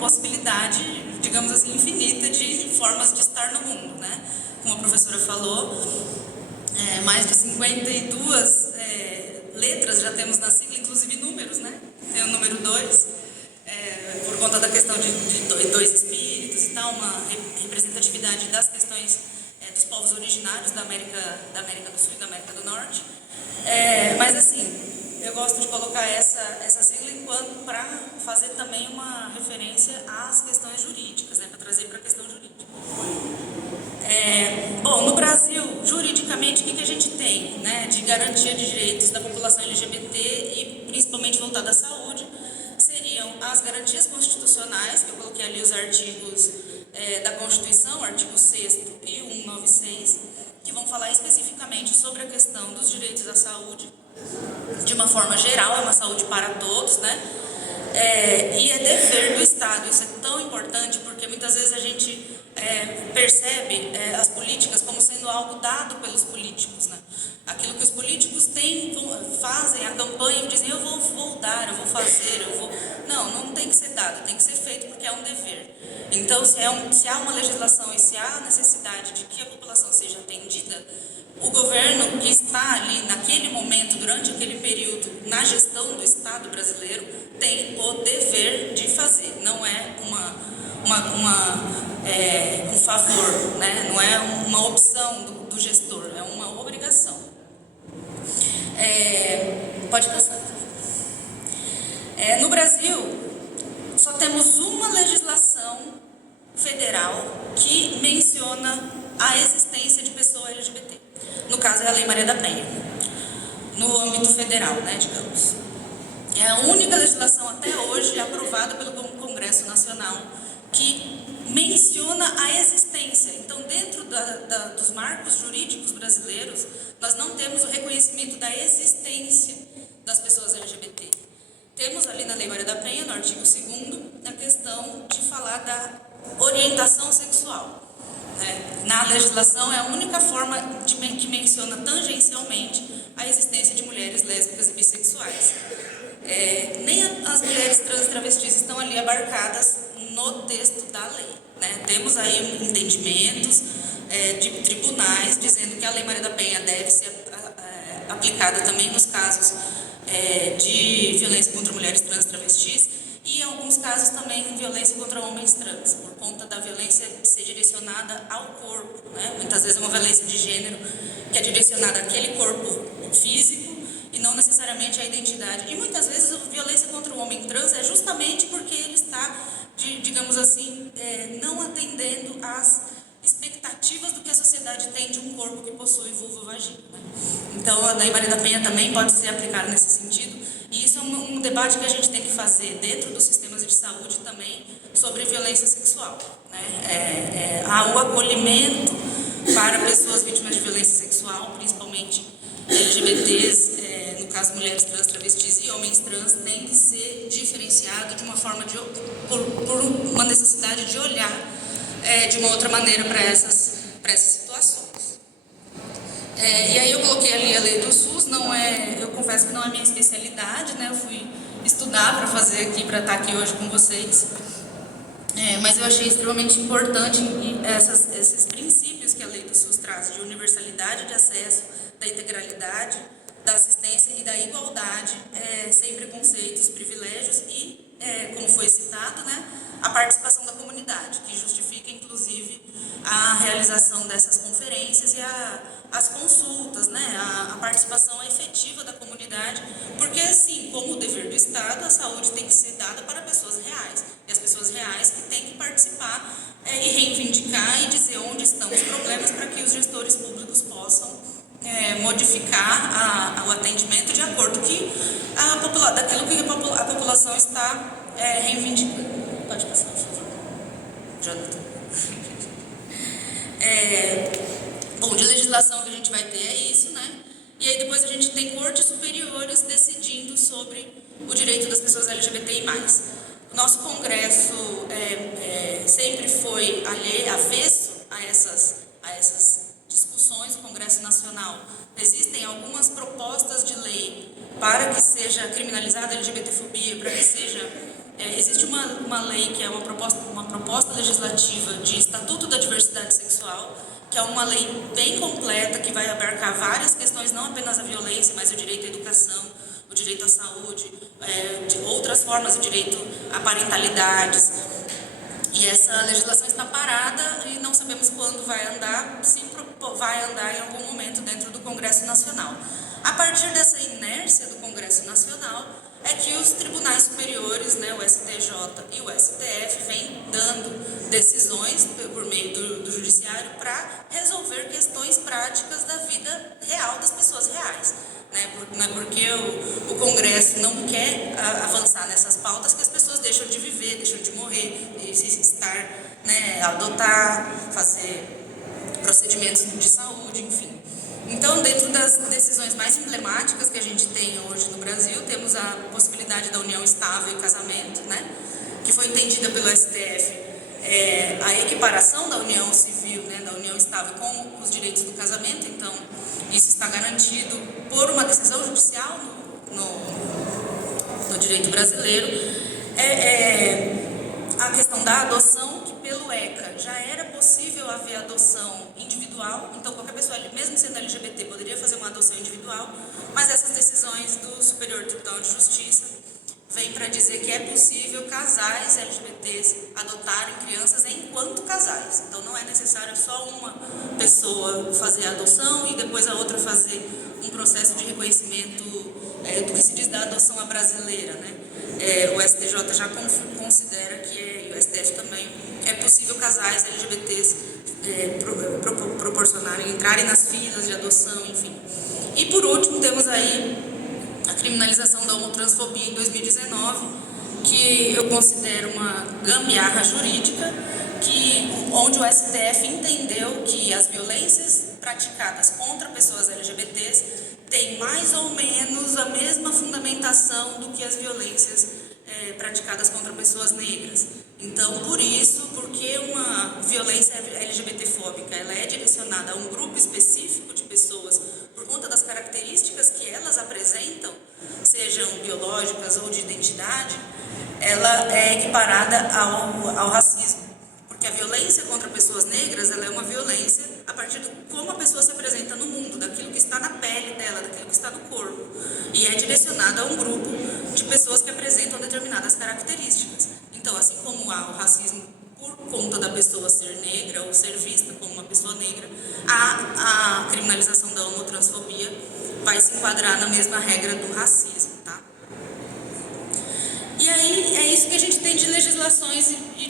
possibilidade, digamos assim, infinita de formas de estar no mundo, né? Como a professora falou, mais de 52 letras já temos na sigla, inclusive números, né? Tem o número 2, por conta da questão de dois espíritos e tal, uma representatividade das questões dos povos originários da América do Sul e da América do Norte. Mas assim, eu gosto de colocar essa sigla enquanto para fazer também uma referência às questões jurídicas, né? Para trazer para a questão jurídica. Bom, no Brasil, juridicamente, o que a gente tem, né, de garantia de direitos da população LGBT e principalmente voltada à saúde, seriam as garantias constitucionais, que eu coloquei ali os artigos da Constituição, artigo 6º e 196, que vão falar especificamente sobre a questão dos direitos à saúde, de uma forma geral, é uma saúde para todos, né? E é dever do Estado. Isso é tão importante porque muitas vezes a gente percebe as políticas como sendo algo dado pelos políticos, né? Aquilo que os políticos fazem a campanha e dizem eu vou dar, eu vou fazer, eu vou... Não tem que ser dado, tem que ser feito porque é um dever. Então, se há uma legislação e se há necessidade de que a população seja atendida, o governo que está ali naquele momento, durante aquele período, na gestão do Estado brasileiro, tem o dever de fazer. Não é um favor, né? Não é uma opção do gestor, é uma obrigação. Pode passar. No Brasil, só temos uma legislação federal que menciona a existência de pessoa LGBT. No caso, é a Lei Maria da Penha, no âmbito federal, né, digamos. É a única legislação até hoje aprovada pelo Congresso Nacional que menciona a existência. Então, dentro dos marcos jurídicos brasileiros, nós não temos o reconhecimento da existência das pessoas LGBT. Temos ali na Lei Maria da Penha, no artigo 2º, a questão de falar da orientação sexual. Na legislação é a única forma que menciona tangencialmente a existência de mulheres lésbicas e bissexuais. Nem as mulheres trans e travestis estão ali abarcadas no texto da lei, né? Temos aí entendimentos de tribunais dizendo que a Lei Maria da Penha deve ser aplicada também nos casos de violência contra mulheres trans e travestis e em alguns casos também violência contra homens trans, por conta da violência ser direcionada ao corpo, né? Muitas vezes é uma violência de gênero que é direcionada àquele corpo físico e não necessariamente à identidade. E muitas vezes a violência contra o homem trans é justamente porque ele está, digamos assim, não atendendo às expectativas do que a sociedade tem de um corpo que possui vulva vagina, né? Então, a Lei Maria da Penha também pode ser aplicada nesse sentido. E isso é um debate que a gente tem que fazer dentro dos sistemas de saúde também sobre violência sexual, né? Há o acolhimento para pessoas vítimas de violência sexual, principalmente LGBTs, no caso mulheres trans, travestis e homens trans, tem que ser diferenciado de uma forma por uma necessidade de olhar de uma outra maneira para essas situações. E aí eu coloquei ali a lei do SUS, eu confesso que não é minha especialidade, né? Eu fui estudar para fazer aqui, para estar aqui hoje com vocês, mas eu achei extremamente importante esses princípios que a lei do SUS traz, de universalidade de acesso, da integralidade, da assistência e da igualdade, sem preconceitos, privilégios e, como foi citado, né, a participação da comunidade, que justifica, inclusive, a realização dessas conferências e as consultas, né, a participação efetiva da comunidade, porque, assim, como dever do Estado, a saúde tem que ser dada para pessoas reais, e as pessoas reais que têm que participar e reivindicar e dizer onde estão os problemas para que os gestores públicos possam modificar o atendimento de acordo daquilo que a população está reivindicando. Pode passar, por favor. Jonathan. Bom, de legislação que a gente vai ter é isso, né? E aí depois a gente tem cortes superiores decidindo sobre o direito das pessoas LGBTI+. O nosso Congresso sempre foi avesso a essas discussões. O Congresso Nacional, existem algumas propostas de lei para que seja criminalizada a LGBTfobia, para que seja existe uma lei que é uma proposta legislativa de Estatuto da Diversidade Sexual, que é uma lei bem completa, que vai abarcar várias questões, não apenas a violência, mas o direito à educação, o direito à saúde, de outras formas, o direito à parentalidades. E essa legislação está parada e não sabemos quando vai andar, se vai andar em algum momento dentro do Congresso Nacional. A partir dessa inércia do Congresso Nacional, é que os tribunais superiores, né, o STJ e o STF, vêm dando decisões por meio do judiciário para resolver questões práticas da vida real das pessoas reais. Não é porque o Congresso não quer avançar nessas pautas que as pessoas deixam de viver, deixam de morrer, de estar, né, adotar, fazer procedimentos de saúde, enfim. Então, dentro das decisões mais emblemáticas que a gente tem hoje no Brasil, temos a possibilidade da união estável e casamento, né, que foi entendida pelo STF, a equiparação da união civil, né, da união estável com os direitos do casamento. Então, isso está garantido por uma decisão judicial no direito brasileiro. A questão da adoção, que pelo ECA já era possível haver adoção individual, então qualquer pessoa, mesmo sendo LGBT, poderia fazer uma adoção individual, mas essas decisões do Superior Tribunal de Justiça vêm para dizer que é possível casais LGBTs adotarem crianças enquanto casais. Então não é necessário só uma pessoa fazer a adoção e depois a outra fazer um processo de reconhecimento do que se diz da adoção à brasileira, né? O STJ já considera e o STF também, é possível casais LGBTs proporcionarem, entrarem nas filas de adoção, enfim. E por último, temos aí a criminalização da homotransfobia em 2019, que eu considero uma gambiarra jurídica, onde o STF entendeu que as violências praticadas contra pessoas LGBTs têm mais ou menos a mesma fundamentação do que as violências praticadas contra pessoas negras. Então, porque uma violência LGBTfóbica ela é direcionada a um grupo específico de pessoas por conta das características que elas apresentam, sejam biológicas ou de identidade, ela é equiparada ao racismo. Porque a violência contra pessoas negras ela é uma violência a partir de como a pessoa se apresenta no mundo, daquilo que está na pele dela, daquilo que está no corpo. E é direcionada a um grupo de pessoas que apresentam determinadas características. Então, assim como há o racismo por conta da pessoa ser negra ou ser vista como uma pessoa negra, a criminalização da homotransfobia vai se enquadrar na mesma regra do racismo, tá? E aí é isso que a gente tem de legislações e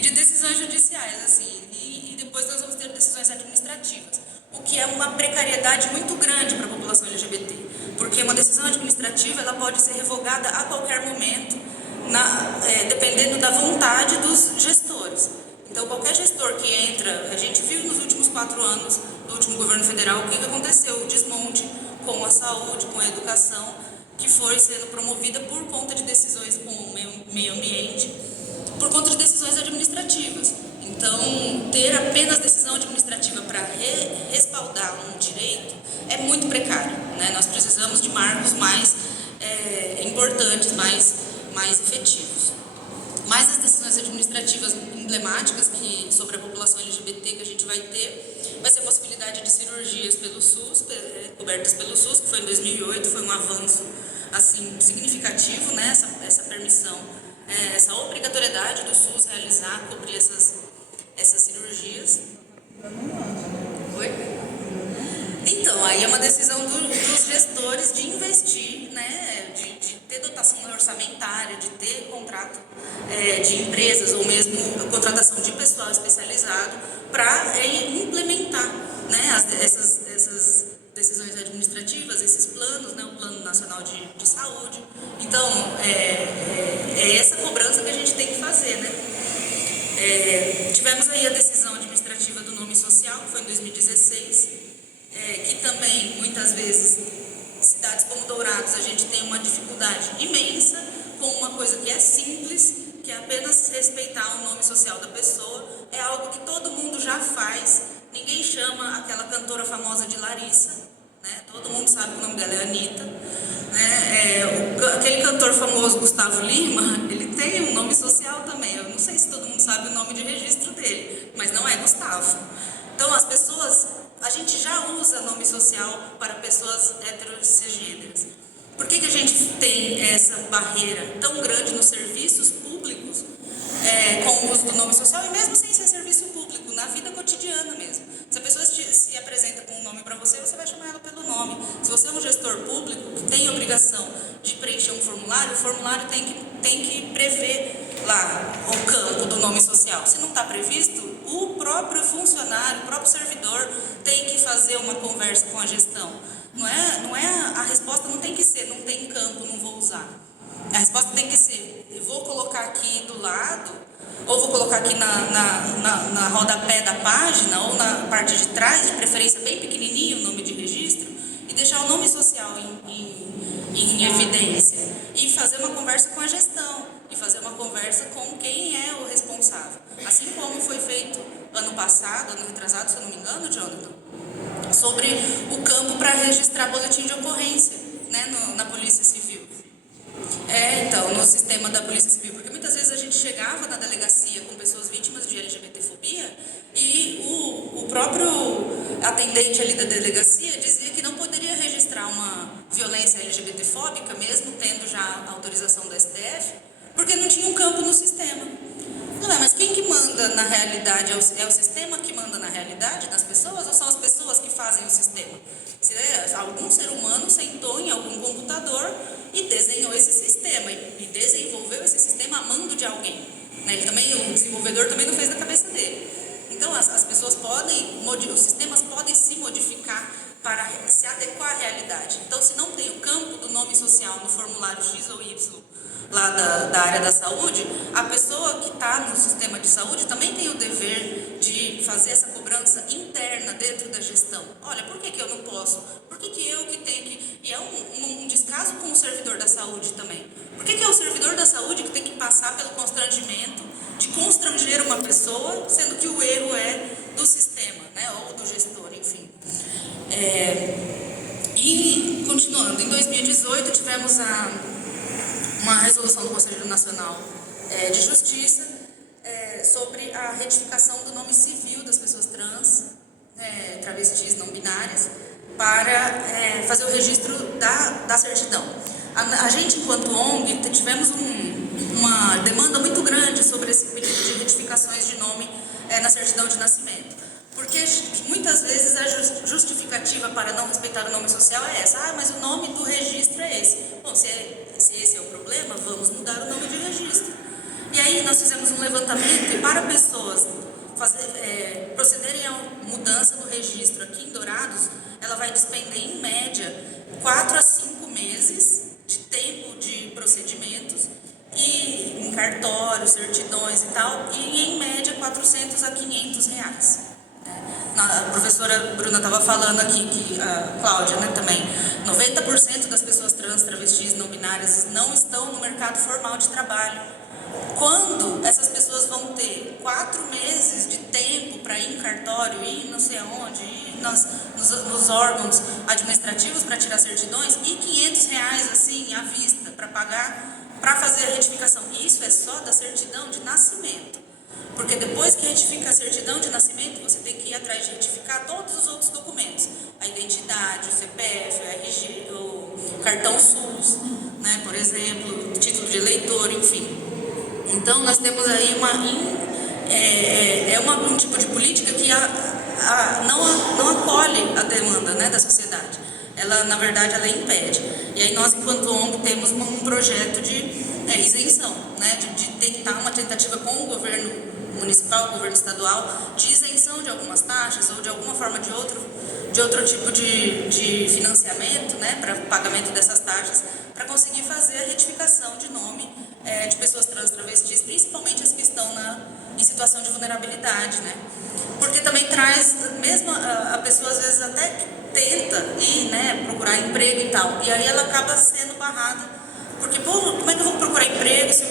de decisões judiciais, assim, e depois nós vamos ter decisões administrativas, o que é uma precariedade muito grande para a população LGBT, porque uma decisão administrativa ela pode ser revogada a qualquer momento, dependendo da vontade dos gestores. Então, qualquer gestor que entra, a gente viu nos últimos 4 anos do último governo federal o que aconteceu, o desmonte com a saúde, com a educação, que foi sendo promovida por conta de decisões com o meio ambiente, por conta de decisões administrativas. Então, ter apenas decisão administrativa para respaldar um direito é muito precário, né? Nós precisamos de marcos mais importantes, mais efetivos. Mas as decisões administrativas emblemáticas sobre a população LGBT que a gente vai ter, vai ser a possibilidade de cirurgias pelo SUS, cobertas pelo SUS, que foi em 2008, foi um avanço assim, significativo, né? Essa permissão, essa obrigatoriedade do SUS realizar, cobrir essas cirurgias. Oi? Então, aí é uma decisão dos gestores de investir, né, de ter dotação orçamentária, de ter contrato de empresas ou mesmo contratação de pessoal especializado para implementar, né, essas decisões administrativas, esses planos, né, o Plano Nacional de Saúde. Então, é essa cobrança que a gente tem que fazer, né? Tivemos aí a decisão administrativa do nome social, que foi em 2016, que também, muitas vezes, cidades como Dourados, a gente tem uma dificuldade imensa com uma coisa que é simples, que é apenas respeitar o nome social da pessoa. É algo que todo mundo já faz, ninguém chama aquela cantora famosa de Larissa, né? Todo mundo sabe que o nome dela é Anitta, né? Aquele cantor famoso Gustavo Lima, ele tem um nome social também. Eu não sei se todo mundo sabe o nome de registro dele, mas não é Gustavo. Então as pessoas, a gente já usa nome social para pessoas heterossexígenas. Por que a gente tem essa barreira tão grande nos serviços públicos com o uso do nome social, e mesmo sem ser serviço público, na vida cotidiana mesmo? Se a pessoa se apresenta com um nome para você, você vai chamar ela pelo nome. Se você é um gestor público que tem a obrigação de preencher um formulário, o formulário tem que prever lá o campo do nome social. Se não está previsto, o próprio funcionário, o próprio servidor tem que fazer uma conversa com a gestão. A resposta não tem que ser, não tem campo, não vou usar. A resposta tem que ser, eu vou colocar aqui do lado, ou vou colocar aqui na rodapé da página, ou na parte de trás, de preferência bem pequenininho, o nome de registro, e deixar o nome social em evidência. E fazer uma conversa com a gestão, e fazer uma conversa com quem é o responsável. Assim como foi feito ano passado, ano retrasado, se eu não me engano, Jonathan, sobre o campo para registrar boletim de ocorrência, né, na Polícia Civil. Então, no sistema da Polícia Civil, porque muitas vezes a gente chegava na delegacia com pessoas vítimas de LGBTfobia e o próprio atendente ali da delegacia dizia que não poderia registrar uma violência LGBTfóbica, mesmo tendo já a autorização do STF, porque não tinha um campo no sistema. Não é, mas quem que manda na realidade? É o sistema que manda na realidade das pessoas, ou são as pessoas que fazem o sistema? Algum ser humano sentou em algum computador e desenhou esse sistema, e desenvolveu esse sistema a mando de alguém, né? O desenvolvedor também não fez da cabeça dele. Então as pessoas os sistemas podem se modificar para se adequar à realidade. Então, se não tem o campo do nome social no formulário X ou Y, lá da área da saúde, a pessoa que está no sistema de saúde também tem o dever de fazer essa cobrança interna dentro da gestão. Olha, por que eu não posso? Por que eu que tenho que... E é um descaso com o servidor da saúde também. Por que é o servidor da saúde que tem que passar pelo constrangimento de constranger uma pessoa, sendo que o erro é do sistema, né? Ou do gestor, enfim. E, continuando, em 2018 tivemos uma resolução do Conselho Nacional de Justiça sobre a retificação do nome civil das pessoas trans, travestis, não binárias, para fazer o registro da certidão. A gente, enquanto ONG, tivemos uma demanda muito grande sobre esse pedido de retificações de nome na certidão de nascimento. Porque muitas vezes a justificativa para não respeitar o nome social é essa: mas o nome do registro é esse. Bom, se esse é o problema, vamos mudar o nome de registro. E aí nós fizemos um levantamento, e para pessoas procederem à mudança do registro aqui em Dourados, ela vai despender em média 4 a 5 meses de tempo de procedimentos, e em cartórios, certidões e tal, e em média 400 a 500 reais. A professora Bruna estava falando aqui, a Cláudia, né, também, 90% das pessoas trans, travestis, não binárias não estão no mercado formal de trabalho. Quando essas pessoas vão ter 4 meses de tempo para ir em cartório, ir não sei aonde, ir nos órgãos administrativos para tirar certidões, e 500 reais assim à vista para pagar, para fazer a retificação. Isso é só da certidão de nascimento. Porque depois que retifica a certidão de nascimento, você tem que ir atrás de retificar todos os outros documentos. A identidade, o CPF, o RG, o cartão SUS, né, por exemplo, o título de eleitor, enfim. Então, nós temos aí um tipo de política que não acolhe a demanda, né, da sociedade. Ela, na verdade, ela impede. E aí nós, enquanto ONG, temos um projeto de isenção, né, de tentar uma tentativa com o governo municipal, o governo estadual, de isenção de algumas taxas ou de alguma forma de outro tipo de financiamento, né, para pagamento dessas taxas, para conseguir fazer a retificação de nome de pessoas trans, travestis, principalmente as que estão em situação de vulnerabilidade, né? Porque também traz, mesmo a pessoa às vezes até tenta ir, né, procurar emprego e tal, e aí ela acaba sendo barrada. Porque, como é que eu vou procurar emprego se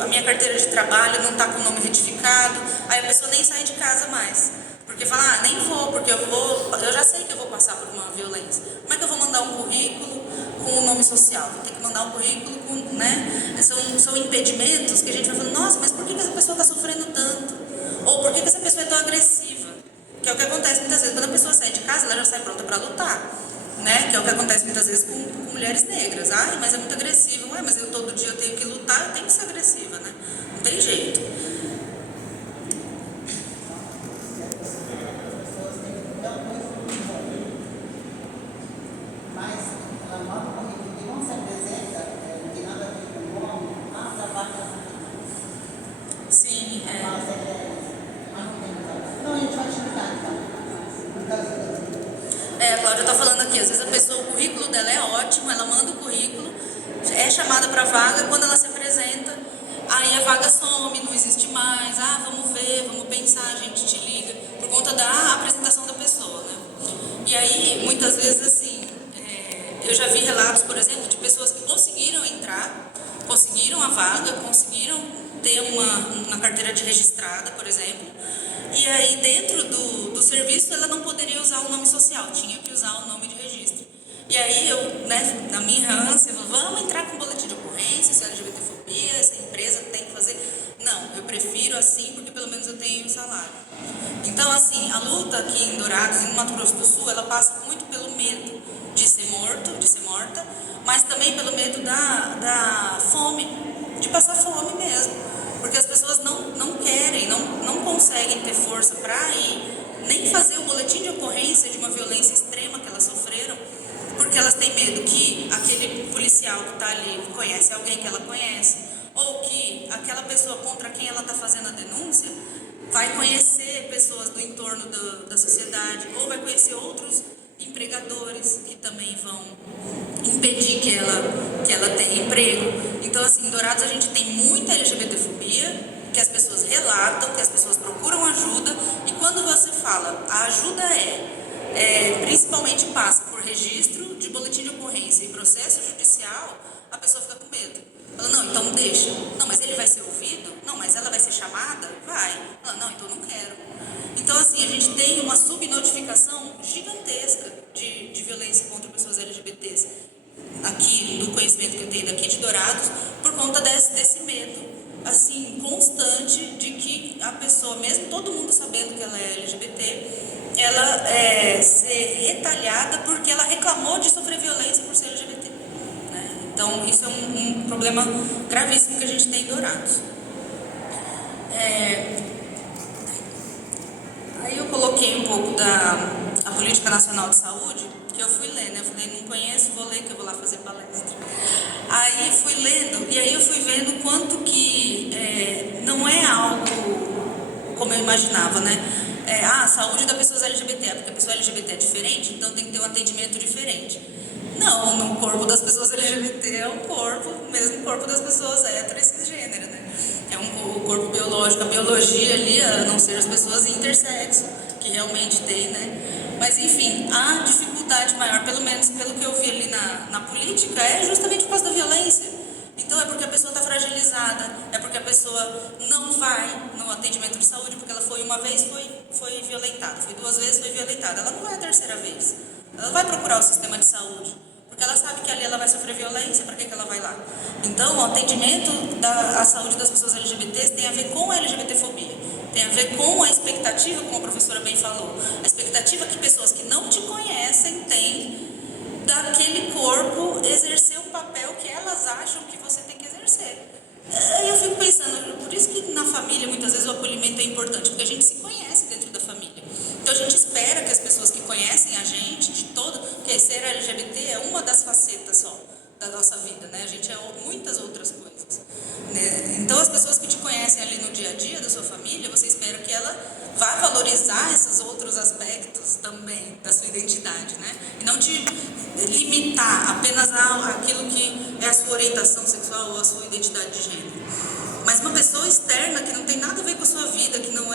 a minha carteira de trabalho não está com o nome retificado? Aí a pessoa nem sai de casa mais. Porque fala, nem vou, porque eu já sei que eu vou passar por uma violência. Como é que eu vou mandar um currículo? com o nome social, vou ter que mandar o currículo com, né? São impedimentos que a gente vai falando, nossa, mas por que essa pessoa está sofrendo tanto? Ou por que essa pessoa é tão agressiva? Que é o que acontece muitas vezes, quando a pessoa sai de casa, ela já sai pronta para lutar, né? Que é o que acontece muitas vezes com mulheres negras. Ai, mas é muito agressiva. Ué, mas todo dia eu tenho que lutar, eu tenho que ser agressiva, né? Não tem jeito. Sim, a Cláudia está falando aqui, às vezes a pessoa, o currículo dela é ótimo, ela manda o currículo, é chamada para vaga, quando ela se apresenta, aí a vaga some, não existe mais, vamos ver, vamos pensar, a gente te liga, por conta da apresentação da pessoa, né? E aí, muitas vezes assim, eu já vi relatos, por exemplo, de pessoas que conseguiram entrar, conseguiram a vaga, conseguiram ter uma carteira de registrada, por exemplo, e aí dentro do serviço ela não poderia usar o nome social, tinha que usar o nome de registro. E aí eu, né, na minha ânsia, vamos entrar com boletim de ocorrência, se é LGBTfobia, essa empresa tem que fazer. Não, eu prefiro assim porque pelo menos eu tenho um salário. Então assim, a luta aqui em Dourados e no Mato Grosso do Sul, ela passa muito pelo medo de ser morto, de ser morta, mas também pelo medo da fome, de passar fome mesmo. Porque as pessoas não querem, não conseguem ter força para ir, nem fazer o boletim de ocorrência de uma violência extrema que elas sofreram, porque elas têm medo que aquele policial que está ali conhece alguém que ela conhece, ou que aquela pessoa contra quem ela está fazendo a denúncia vai conhecer pessoas do entorno da sociedade, ou vai conhecer outros empregadores que também vão impedir que ela tenha emprego. Então, assim, em Dourados a gente tem muita LGBTfobia, que as pessoas relatam, que as pessoas procuram ajuda, e quando você fala, a ajuda principalmente passa por registro de boletim de ocorrência e processo judicial, a pessoa fica com medo. Fala, não, então deixa. Não, mas ele vai ser ouvido? Não, mas ela vai ser chamada? Vai. Fala, não, então não quero. Então, assim, a gente tem uma subnotificação gigantesca de violência contra pessoas LGBTs aqui, do conhecimento que eu tenho daqui de Dourados, por conta desse medo, assim, constante de que a pessoa, mesmo todo mundo sabendo que ela é LGBT, ela ser retalhada porque ela reclamou de sofrer violência por ser LGBT, né? Então, isso é um problema gravíssimo que a gente tem em Dourados. Aí eu coloquei um pouco a Política Nacional de Saúde, que eu fui ler, né? Eu falei, não conheço, vou ler, que eu vou lá fazer palestra. Aí fui lendo, e aí eu fui vendo quanto que não é algo como eu imaginava, né? A saúde da pessoa LGBT, porque a pessoa LGBT é diferente, então tem que ter um atendimento diferente. Não, no corpo das pessoas LGBT é o mesmo corpo das pessoas hétero e cisgênero, né? É o corpo biológico, a biologia ali, a não ser as pessoas intersexo, que realmente tem, né? Mas enfim, a dificuldade maior, pelo menos pelo que eu vi ali na política, é justamente por causa da violência. Então é porque a pessoa está fragilizada, é porque a pessoa não vai no atendimento de saúde, porque ela foi uma vez, foi violentada, foi duas vezes, foi violentada. Ela não vai a terceira vez. Ela vai procurar o sistema de saúde, porque ela sabe que ali ela vai sofrer violência, para que ela vai lá? Então, o atendimento à saúde das pessoas LGBTs tem a ver com a LGBTfobia, tem a ver com a expectativa, como a professora bem falou, a expectativa que pessoas que não te conhecem têm daquele corpo exercer o papel que elas acham que você tem que exercer. Aí eu fico pensando, por isso que na família muitas vezes o acolhimento é importante, porque a gente se conhece dentro da família. Então a gente espera que as pessoas que conhecem a gente, porque ser LGBT é uma das facetas só da nossa vida, né? A gente é muitas outras coisas, né? Então as pessoas que te conhecem ali no dia a dia da sua família, você espera que ela vá valorizar esses outros aspectos também da sua identidade, né? E não te limitar apenas àquilo que é a sua orientação sexual ou a sua identidade de gênero. Mas uma pessoa externa que não tem nada a ver com a sua vida, que não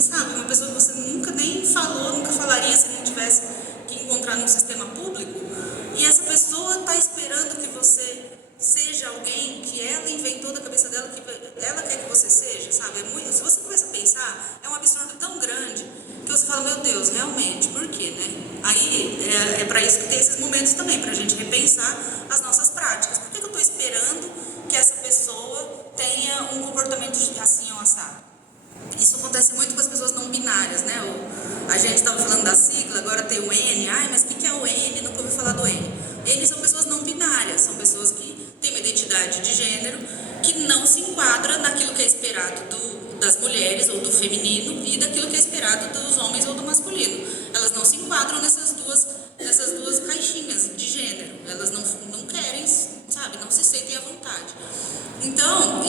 sabe, uma pessoa que você nunca nem falou, nunca falaria se não tivesse que encontrar num sistema público, e essa pessoa está esperando que você seja alguém que ela inventou da cabeça dela, que ela quer que você seja, sabe? Se você começa a pensar, é um absurdo tão grande que você fala, meu Deus, realmente, por quê, né? Aí é para isso que tem esses momentos também, para a gente repensar as nossas práticas. Por que eu estou esperando que essa pessoa tenha um comportamento assim ou assado? Isso acontece muito com as pessoas não binárias, né? A gente estava falando da sigla, agora tem o N. Ai, mas o que é o N? Nunca ouvi falar do N. N são pessoas não binárias, são pessoas que têm uma identidade de gênero que não se enquadra naquilo que é esperado das mulheres ou do feminino e daquilo que é esperado dos homens ou do masculino. Elas não se enquadram nessas duas caixinhas de gênero. Elas não querem, sabe, não se sentem à vontade. Então,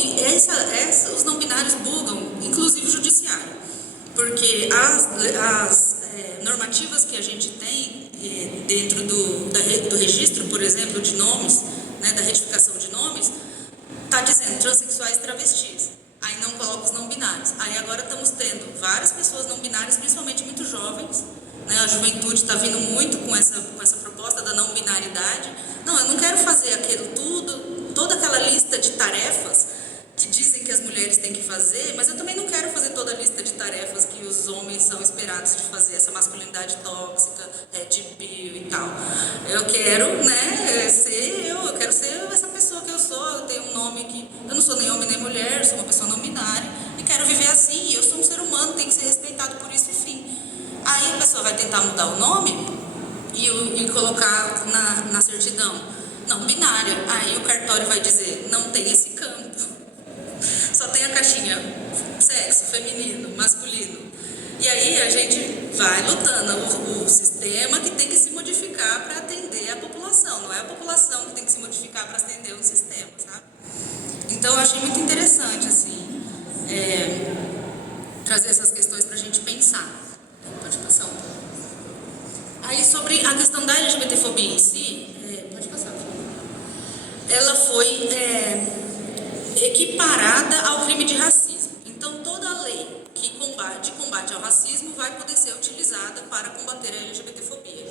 os não binários bugam, inclusive o judiciário, porque as normativas que a gente tem dentro do registro, por exemplo, de nomes, né, da retificação de nomes, está dizendo transexuais e travestis. Aí não coloca os não binários. Aí agora estamos tendo várias pessoas não binárias, principalmente muito jovens, né? A juventude está vindo muito com essa proposta da não binaridade. Não, eu não quero fazer aquilo tudo, toda aquela lista de tarefas que dizem que as mulheres têm que fazer, mas eu também não quero fazer toda a lista de tarefas que os homens são esperados de fazer, essa masculinidade tóxica, red pill e tal. Eu quero, né, eu quero ser essa pessoa que eu sou, eu tenho um nome que eu não sou nem homem nem mulher, eu sou uma pessoa não binária e quero viver assim, eu sou um ser humano, tenho que ser respeitado por isso, enfim. Aí a pessoa vai tentar mudar o nome e colocar na certidão não binária, aí o cartório vai dizer, não tem esse campo. Só tem a caixinha sexo, feminino, masculino. E aí a gente vai lutando. O sistema que tem que se modificar para atender a população. Não é a população que tem que se modificar para atender o sistema, sabe? Então eu achei muito interessante, assim, trazer essas questões para a gente pensar. Pode passar um pouco. Aí sobre a questão da LGBTfobia em si, pode passar, por favor. Ela foi equiparada ao crime de racismo. Então, toda a lei de combate ao racismo vai poder ser utilizada para combater a LGBTfobia.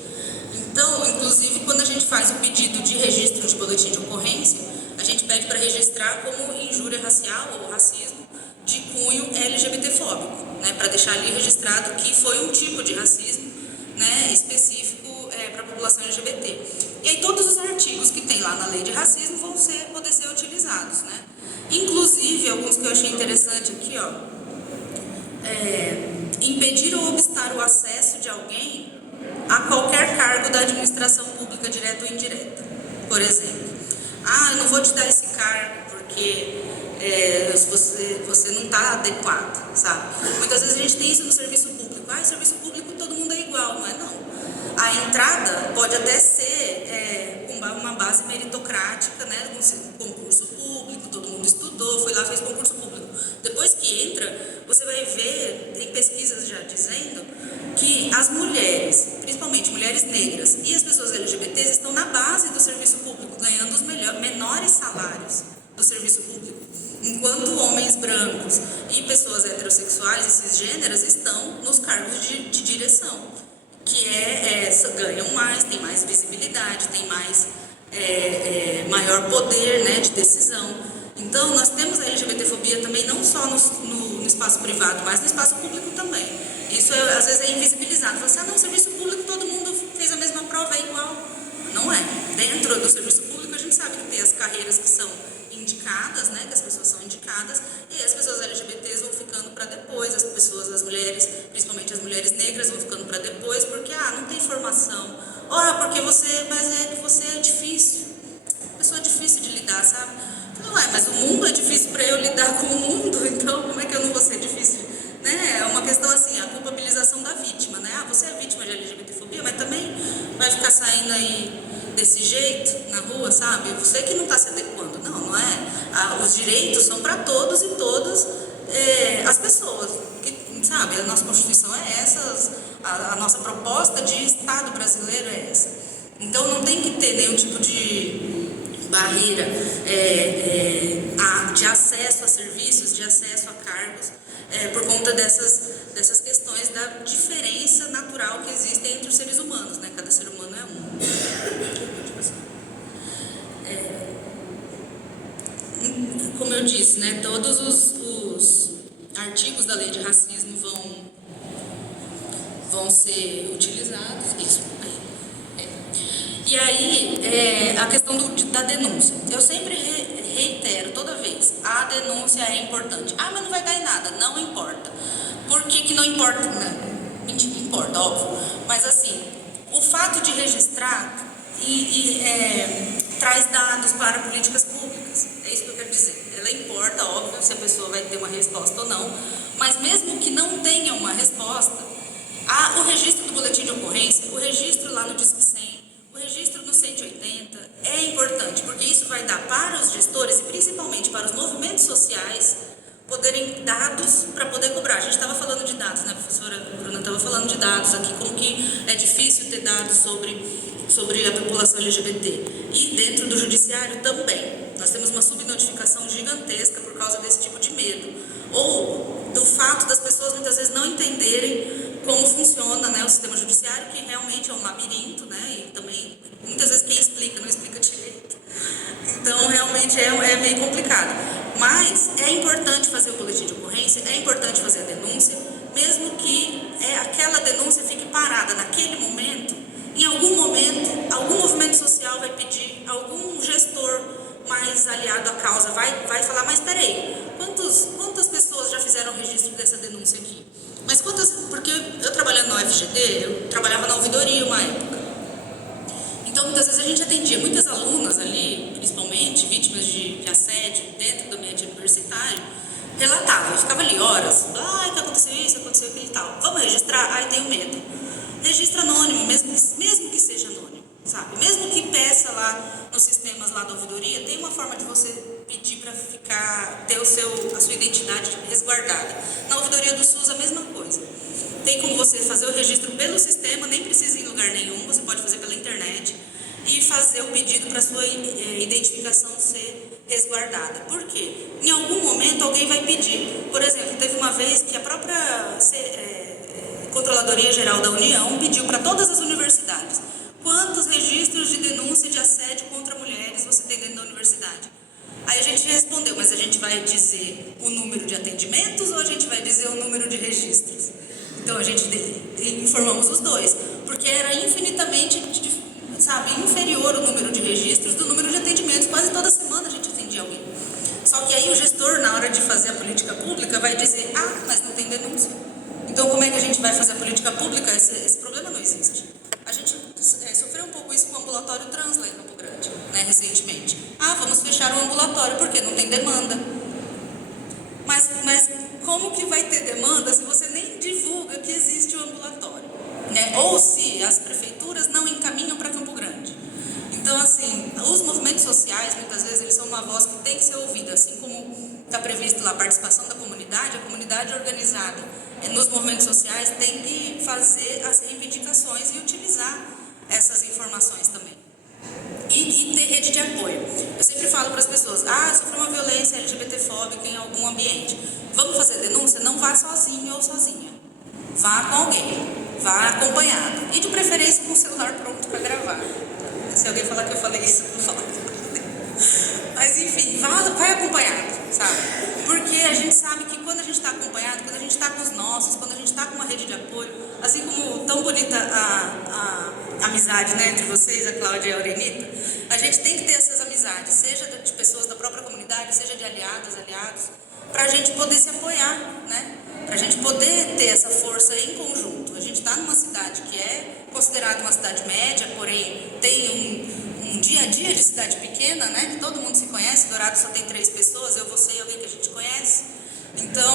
Então, inclusive, quando a gente faz o pedido de registro de boletim de ocorrência, a gente pede para registrar como injúria racial ou racismo de cunho LGBTfóbico, né, para deixar ali registrado que foi um tipo de racismo, né, específico para a população LGBT. E aí todos os artigos que tem lá na lei de racismo vão poder ser utilizados, né? Inclusive, alguns que eu achei interessante aqui, ó, impedir ou obstar o acesso de alguém a qualquer cargo da administração pública, direta ou indireta. Por exemplo, eu não vou te dar esse cargo porque você não está adequado, sabe? Muitas vezes a gente tem isso no serviço público. Serviço público todo mundo é igual, não é não. A entrada pode até ser com uma base meritocrática, né? Um concurso público, todo mundo estudou, foi lá, fez concurso público. Depois que entra, você vai ver, tem pesquisas já dizendo que as mulheres, principalmente mulheres negras e as pessoas LGBTs estão na base do serviço público, ganhando os menores salários do serviço público, enquanto homens brancos e pessoas heterossexuais e cisgêneras estão nos cargos de direção, que ganham mais, tem mais visibilidade, tem mais maior poder, né, de decisão. Então, nós temos a LGBTfobia também não só no espaço privado, mas no espaço público também. Isso às vezes é invisibilizado. Você no serviço público todo mundo fez a mesma prova, é igual. Não é. Dentro do serviço público a gente sabe que tem as carreiras que são indicadas, né, que as pessoas são indicadas, e as pessoas LGBTs vão ficando para depois, as mulheres, principalmente as mulheres negras, vão ficando para depois, porque não tem formação, porque você é difícil, pessoa difícil de lidar, sabe? Não mas o mundo é difícil para eu lidar com o mundo, então como é que eu não vou ser difícil? Né? É uma questão assim, a culpabilização da vítima, né? Você é vítima de LGBTfobia, mas também vai ficar saindo aí desse jeito na rua, sabe? Você que não está se adequando. Não é. Os direitos são para todos e todas as pessoas. Que, sabe? A nossa Constituição é essa, a nossa proposta de Estado brasileiro é essa. Então não tem que ter nenhum tipo de barreira de acesso a serviços, de acesso a cargos, por conta dessas questões da diferença natural que existe entre os seres humanos, né? Cada ser humano é um. Como eu disse, né? Todos os artigos da lei de racismo vão ser utilizados. Isso. E aí, a questão da denúncia. Eu sempre reitero, toda vez, a denúncia é importante. Ah, mas não vai dar em nada. Não importa. Por que não importa? Não, mentira, importa, óbvio. Mas assim, o fato de registrar traz dados para políticas públicas. É isso que eu quero dizer. Ela importa, óbvio, se a pessoa vai ter uma resposta ou não. Mas mesmo que não tenha uma resposta, o registro do boletim de ocorrência, o registro lá no Disque 100, o registro no 180 é importante, porque isso vai dar para os gestores e principalmente para os movimentos sociais poderem dados para poder cobrar. A gente estava falando de dados, né, professora Bruna estava falando de dados aqui, como que é difícil ter dados sobre a população LGBT. E dentro do judiciário também. Nós temos uma subnotificação gigantesca por causa desse tipo de medo. Ou do fato das pessoas muitas vezes não entenderem como funciona, né, o sistema judiciário, que realmente é um labirinto, né, e também muitas vezes quem explica não explica direito. Então realmente é meio complicado. Mas é importante fazer o boletim de ocorrência, é importante fazer a denúncia, mesmo que aquela denúncia fique parada naquele momento. Em algum momento, algum movimento social vai pedir, algum gestor mais aliado à causa vai falar, mas peraí, quantas pessoas já fizeram o registro dessa denúncia aqui? Mas porque eu trabalhando na UFGD, eu trabalhava na ouvidoria uma época. Então muitas vezes a gente atendia muitas alunas ali, principalmente vítimas de assédio dentro do ambiente universitário, relatavam, eu ficava ali horas, que aconteceu isso, aconteceu aquilo e tal. Vamos registrar? Ai, tenho medo. Registra anônimo, mesmo que seja anônimo, sabe? Mesmo que peça lá nos sistemas lá da ouvidoria, tem uma forma de você pedir para ter a sua identidade resguardada. Na ouvidoria do SUS a mesma coisa. Tem como você fazer o registro pelo sistema, nem precisa ir em lugar nenhum, você pode fazer pela internet e fazer o pedido para a sua identificação ser resguardada. Por quê? Em algum momento alguém vai pedir. Por exemplo, teve uma vez que a própria Controladoria Geral da União pediu para todas as universidades: quantos registros de denúncia de assédio contra mulheres você tem dentro da universidade? Aí a gente respondeu, mas a gente vai dizer o número de atendimentos ou a gente vai dizer o número de registros? Então a gente informamos os dois, porque era infinitamente, inferior o número de registros do número de atendimentos. Quase toda semana a gente atendia alguém. Só que aí o gestor, na hora de fazer a política pública, vai dizer: mas não tem denúncia. Então como é que a gente vai fazer a política pública? Esse problema não existe. A gente sofreu um pouco isso com o ambulatório trans lá em Campo Grande, né, recentemente. Vamos fechar o ambulatório porque não tem demanda. Mas como que vai ter demanda se você nem divulga que existe o ambulatório, né? Ou se as prefeituras não encaminham para Campo Grande. Então, assim, os movimentos sociais, muitas vezes, eles são uma voz que tem que ser ouvida, assim como está previsto lá a participação da comunidade. A comunidade organizada nos movimentos sociais tem que fazer as reivindicações e utilizar essas informações também. E ter rede de apoio. Eu sempre falo para as pessoas: sofreu uma violência LGBTfóbica em algum ambiente. Vamos fazer denúncia? Não vá sozinho ou sozinha. Vá com alguém. Vá acompanhado. E de preferência com o celular pronto para gravar. Se alguém falar que eu falei isso, eu vou falar. Mas enfim, vai acompanhado, sabe? Porque a gente sabe que quando a gente está acompanhado, quando a gente está com os nossos, quando a gente está com uma rede de apoio, assim como tão bonita a amizade, né, entre vocês, a Cláudia e a Aurenita, a gente tem que ter essas amizades, seja de pessoas da própria comunidade, seja de aliados, para a gente poder se apoiar, né? Para a gente poder ter essa força em conjunto. A gente está numa cidade que é considerada uma cidade média, porém tem um dia a dia de cidade pequena, né? Que todo mundo se conhece. Dourado só tem 3 pessoas, eu, você e alguém que a gente conhece. Então,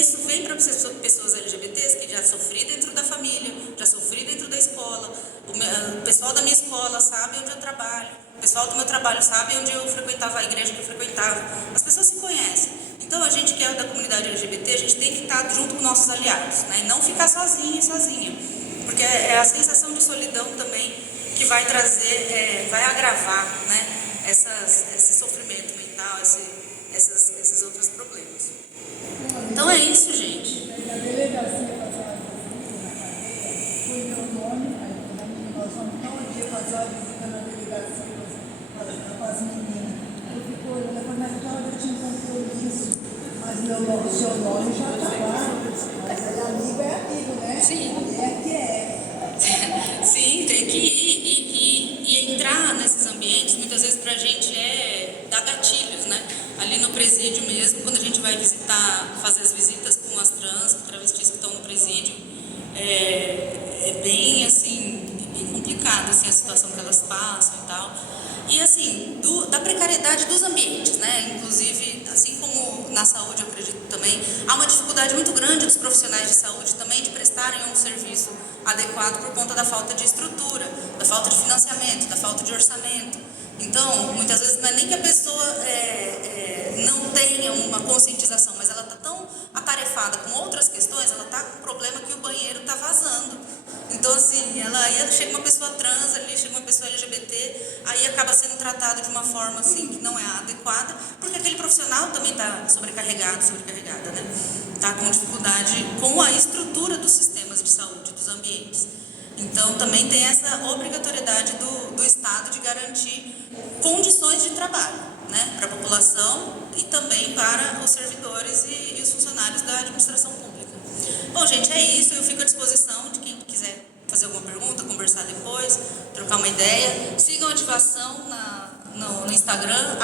isso vem para pessoas LGBTs que já sofri dentro da família, já sofri dentro da escola. O pessoal da minha escola sabe onde eu trabalho. O pessoal do meu trabalho sabe onde eu frequentava, a igreja que eu frequentava. As pessoas se conhecem. Então, a gente que é da comunidade LGBT, a gente tem que estar junto com nossos aliados, né? E não ficar sozinha. Porque é a sensação de solidão também que vai trazer, vai agravar, né? Esse sofrimento mental, esses outros problemas. Então é isso, gente. Na delegacia passada, na cadeia, foi meu nome, nós vamos todo dia fazer a visita na delegacia com as meninas. Eu fico olhando, como é que eu tinha controle disso? Mas o seu nome já está lá. Mas amigo é amigo, né? né? Sim. Mulher quer. Sim, tem que ir e entrar nesses ambientes, muitas vezes pra gente dar gatilhos, né? Ali no presídio mesmo, quando a gente vai visitar, fazer as visitas com as trans, com travestis que estão no presídio, é bem, assim, bem complicado, assim, a situação que elas passam e tal. E, assim, da precariedade dos ambientes, né? Inclusive, assim como na saúde, eu acredito também, há uma dificuldade muito grande dos profissionais de saúde também de prestarem um serviço adequado por conta da falta de estrutura, da falta de financiamento, da falta de orçamento. Então, muitas vezes não é nem que a pessoa não tenha uma conscientização, mas ela está tão atarefada com outras questões, ela está com um problema que o banheiro está vazando. Então, assim, chega uma pessoa trans ali, chega uma pessoa LGBT, aí acaba sendo tratado de uma forma, assim, que não é adequada, porque aquele profissional também está sobrecarregada, né? Está com dificuldade com a estrutura dos sistemas de saúde, dos ambientes. Então, também tem essa obrigatoriedade do Estado de garantir condições de trabalho, né, para a população e também para os servidores e os funcionários da administração pública. Bom, gente, é isso. Eu fico à disposição de quem quiser fazer alguma pergunta, conversar depois, trocar uma ideia. Sigam a Ativação no Instagram,